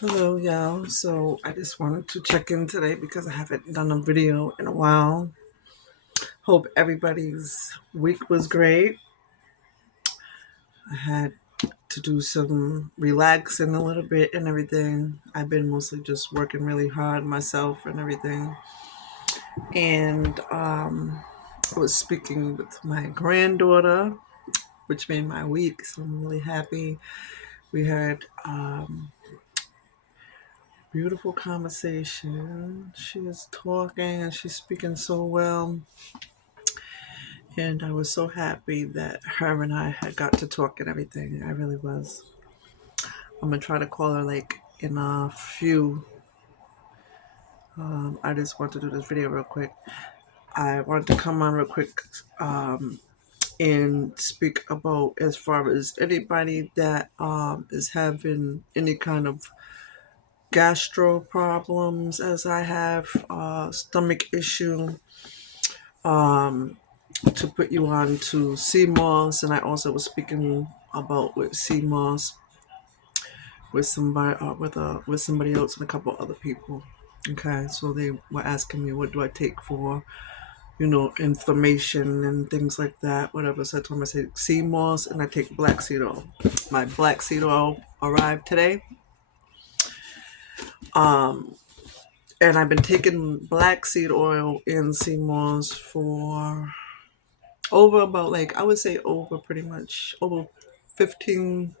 Hello, y'all. So I just wanted to check in today because I haven't done a video in a while. Hope everybody's week was great. I had to do some relaxing a little bit and everything. I've been mostly just working really hard myself and everything. And I was speaking with my granddaughter, which made my week. So I'm really happy. We had beautiful conversation. She is talking and she's speaking so well. And I was so happy that her and I had got to talk and everything. I really was. I'm gonna try to call her like in a few. I just want to do this video real quick. I wanted to come on real quick and speak about as far as anybody that is having any kind of gastro problems, as I have stomach issue. To put you on to sea moss, and I also was speaking about with sea moss with somebody with somebody else and a couple other people. Okay, so they were asking me what do I take for inflammation and things like that, whatever. So I told them I take sea moss and I take black seed oil. My black seed oil arrived today, and I've been taking black seed oil and sea moss for over about like I would say over pretty much over 15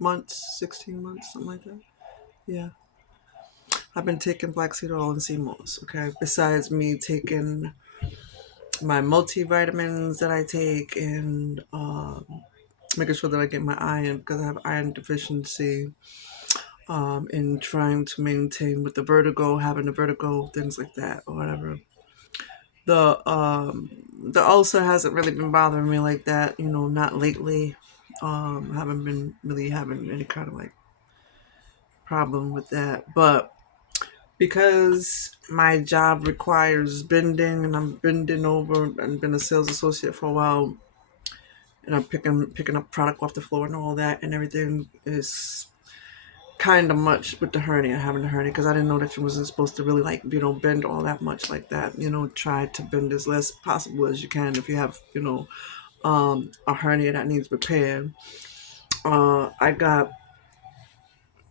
months, 16 months, something like that. Yeah. I've been taking black seed oil and sea moss, okay? Besides me taking my multivitamins that I take and making sure that I get my iron because I have iron deficiency, and trying to maintain with the vertigo, having the vertigo, things like that, or whatever. The ulcer hasn't really been bothering me like that, not lately. Haven't been really having any kind of like problem with that. But because my job requires bending and I'm bending over and been a sales associate for a while and I'm picking up product off the floor and all that and everything is kind of much with the hernia, having the hernia, because I didn't know that you wasn't supposed to really like, bend all that much like that. Try to bend as less possible as you can if you have, a hernia that needs repair. I got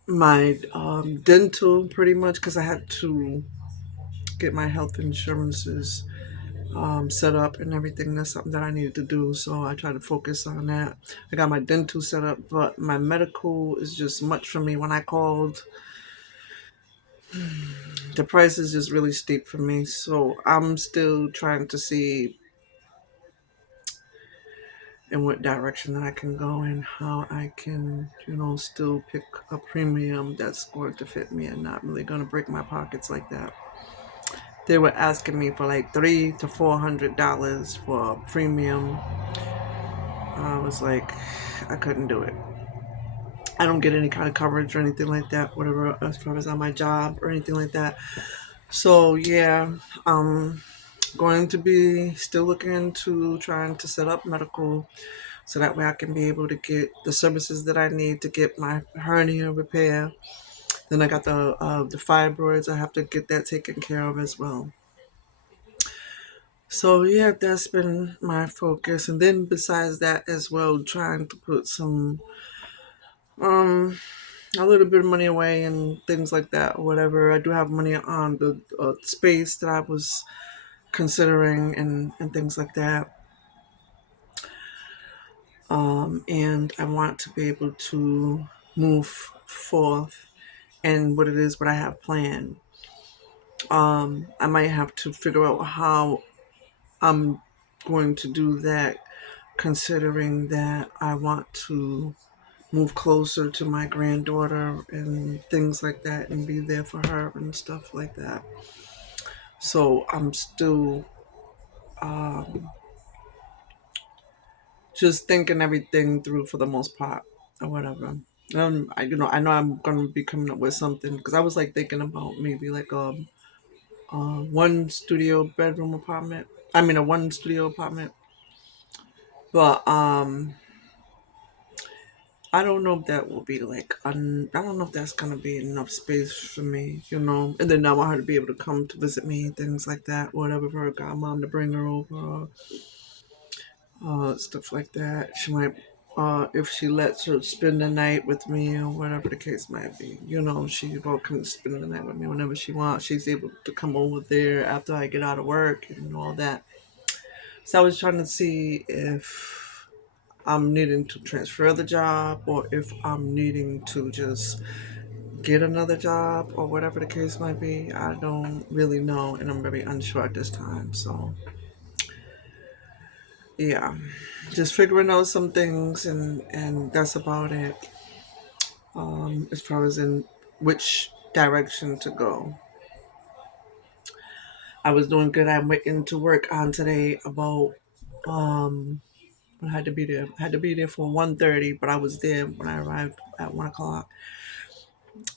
my dental pretty much because I had to get my health insurances set up and everything. That's something that I needed to do. So I try to focus on that. I got my dental set up, but my medical is just much for me. When I called, the price is just really steep for me. So I'm still trying to see in what direction that I can go and how I can, still pick a premium that's going to fit me and not really going to break my pockets like that. They were asking me for like $300 to $400 for a premium. I was like, I couldn't do it. I don't get any kind of coverage or anything like that, whatever, as far as on my job or anything like that. So yeah, um, going to be still looking into trying to set up medical so that way I can be able to get the services that I need to get my hernia repair. Then I got the fibroids. I have to get that taken care of as well. So yeah, that's been my focus. And then besides that as well, trying to put some um a little bit of money away and things like that or whatever. I do have money on the space that I was considering and things like that. And I want to be able to move forth and what I have planned. I might have to figure out how I'm going to do that, considering that I want to move closer to my granddaughter and things like that and be there for her and stuff like that. So I'm still just thinking everything through for the most part or whatever. I know I'm gonna be coming up with something because I was like thinking about maybe like a one studio bedroom apartment. I mean a one studio apartment, but I don't know if that will be like, I don't know if that's gonna be enough space for me, you know. And then I want her to be able to come to visit me, things like that, whatever, for her godmom to bring her over, stuff like that. She might, if she lets her spend the night with me or whatever the case might be, you know, she will come spend the night with me whenever she wants. She's able to come over there after I get out of work and all that. So I was trying to see if I'm needing to transfer the job or if I'm needing to just get another job or whatever the case might be. I don't really know, and I'm very unsure at this time. So, yeah, just figuring out some things, and that's about it. As far as in which direction to go, I was doing good. I went into work on today about um. I had to be there. I had to be there for 1:30, but I was there when I arrived at 1 o'clock.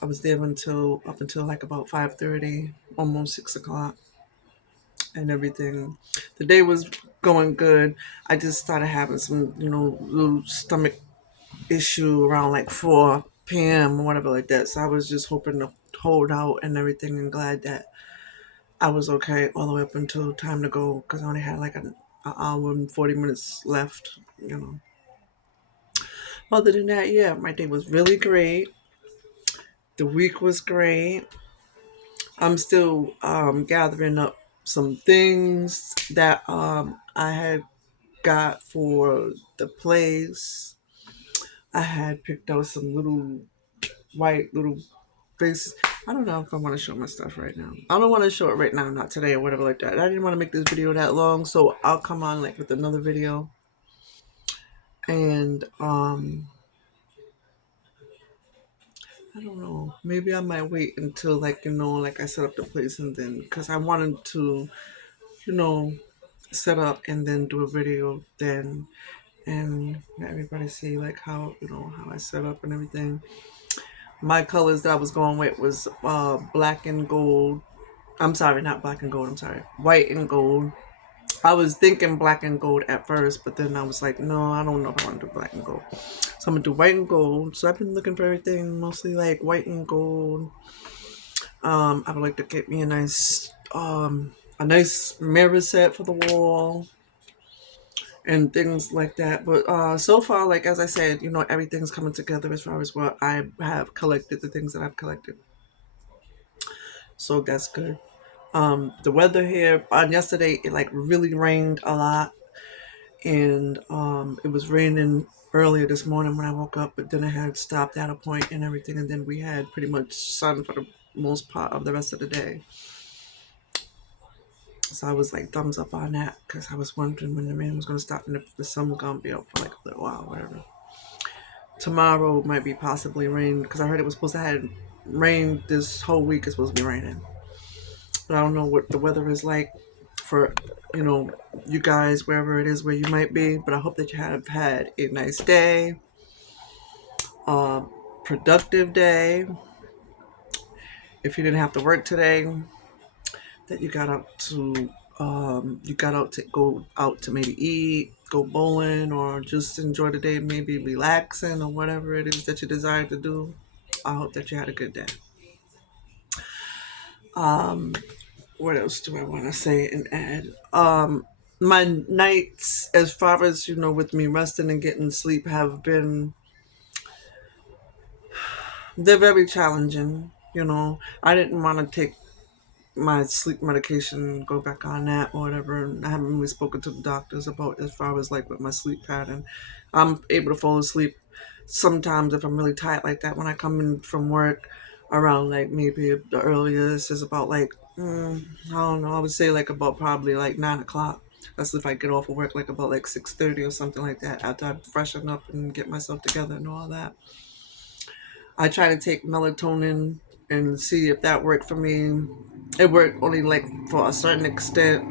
I was there until up until like about 5:30, almost 6 o'clock, and everything. The day was going good. I just started having some, little stomach issue around like 4 p.m. or whatever like that. So I was just hoping to hold out and everything, and glad that I was okay all the way up until time to go because I only had like an hour and 40 minutes left. You know. Other than that, yeah, my day was really great. The week was great. I'm still gathering up some things that I had got for the place. I had picked out some little white little faces. I don't know if I want to show my stuff right now. I don't want to show it right now, not today or whatever like that. I didn't want to make this video that long, so I'll come on like with another video. And I don't know. Maybe I might wait until like like I set up the place and then because I wanted to you know set up and then do a video then and let everybody see like how I set up and everything. My colors that I was going with was black and gold. I'm sorry, not black and gold. I'm sorry, white and gold. I was thinking black and gold at first, but then I was like, no, I don't know if I want to do black and gold. So I'm gonna do white and gold. So I've been looking for everything mostly like white and gold. I would like to get me a nice mirror set for the wall and things like that. But so far, like as I said, everything's coming together as far as what I have collected, the things that I've collected. So that's good. The weather here on yesterday, it like really rained a lot, and it was raining earlier this morning when I woke up, but then it had stopped at a point and everything, and then we had pretty much sun for the most part of the rest of the day. So I was like thumbs up on that because I was wondering when the rain was going to stop and if the sun was going to be up for like a little while, whatever. Tomorrow might be possibly rain because I heard it was supposed to have rain this whole week. It's supposed to be raining, but I don't know what the weather is like for you know you guys wherever it is where you might be. But I hope that you have had a nice day, uh, productive day. If you didn't have to work today, that you got out to go out to maybe eat, go bowling, or just enjoy the day, maybe relaxing or whatever it is that you desire to do. I hope that you had a good day. What else do I want to say and add? My nights, as far as with me resting and getting sleep, have been they're very challenging. I didn't want to take my sleep medication, go back on that or whatever. And I haven't really spoken to the doctors about as far as like with my sleep pattern. I'm able to fall asleep sometimes if I'm really tired like that when I come in from work around like maybe the earliest is about like I don't know, I would say like about probably like 9 o'clock. That's if I get off of work like about like 6:30 or something like that after I freshen up and get myself together and all that. I try to take melatonin and see if that worked for me. It worked only like for a certain extent.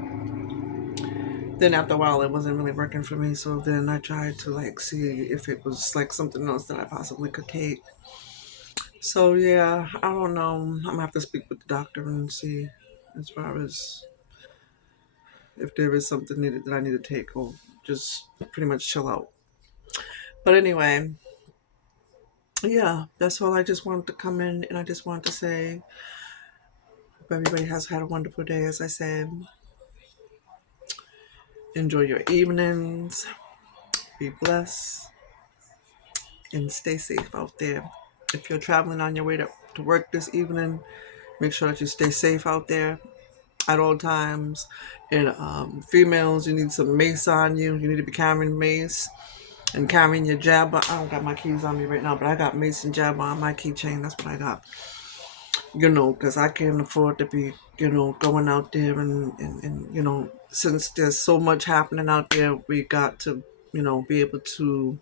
Then after a while, it wasn't really working for me. So then I tried to like see if it was like something else that I possibly could take. So yeah, I don't know. I'm gonna have to speak with the doctor and see as far as if there is something needed that I need to take or just pretty much chill out. But anyway, yeah, that's all. I just wanted to come in and I just wanted to say, hope everybody has had a wonderful day. As I said, enjoy your evenings, be blessed, and stay safe out there. If you're traveling on your way to work this evening, make sure that you stay safe out there at all times. And females, you need some mace on you. You need to be carrying mace and carrying your jabber. I don't got my keys on me right now, but I got mace and jabber on my keychain. That's what I got. Because I can't afford to be, going out there and since there's so much happening out there, we got to, be able to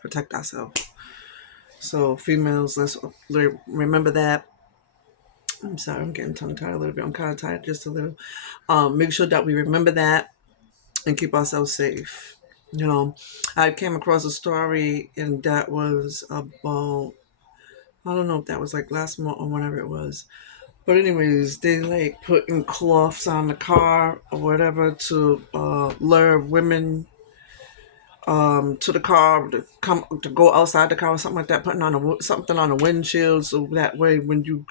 protect ourselves. So females, let's remember that. I'm sorry, I'm getting tongue tied a little bit. I'm kind of tired just a little. Make sure that we remember that and keep ourselves safe. I came across a story and that was about, I don't know if that was like last month or whenever it was. But anyways, they like putting cloths on the car or whatever to lure women to the car to come to go outside the car or something like that, putting on something on the windshield so that way when you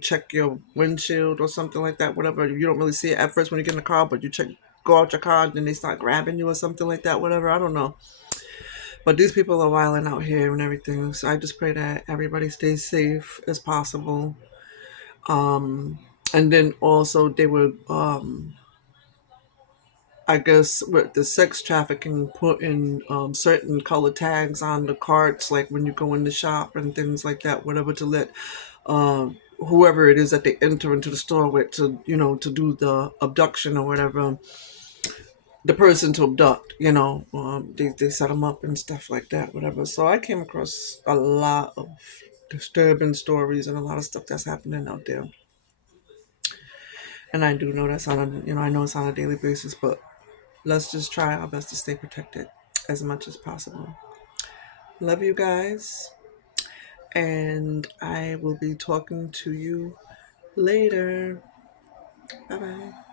check your windshield or something like that, whatever, you don't really see it at first when you get in the car, but you go out your car and then they start grabbing you or something like that, whatever. I don't know. But these people are wilding out here and everything. So I just pray that everybody stays safe as possible. And then also they would I guess with the sex trafficking, putting certain color tags on the carts, like when you go in the shop and things like that, whatever, to let whoever it is that they enter into the store with to do the abduction or whatever, the person to abduct, they set them up and stuff like that, whatever. So I came across a lot of disturbing stories and a lot of stuff that's happening out there. And I do know that's I know it's on a daily basis, but let's just try our best to stay protected as much as possible. Love you guys, and I will be talking to you later. Bye bye.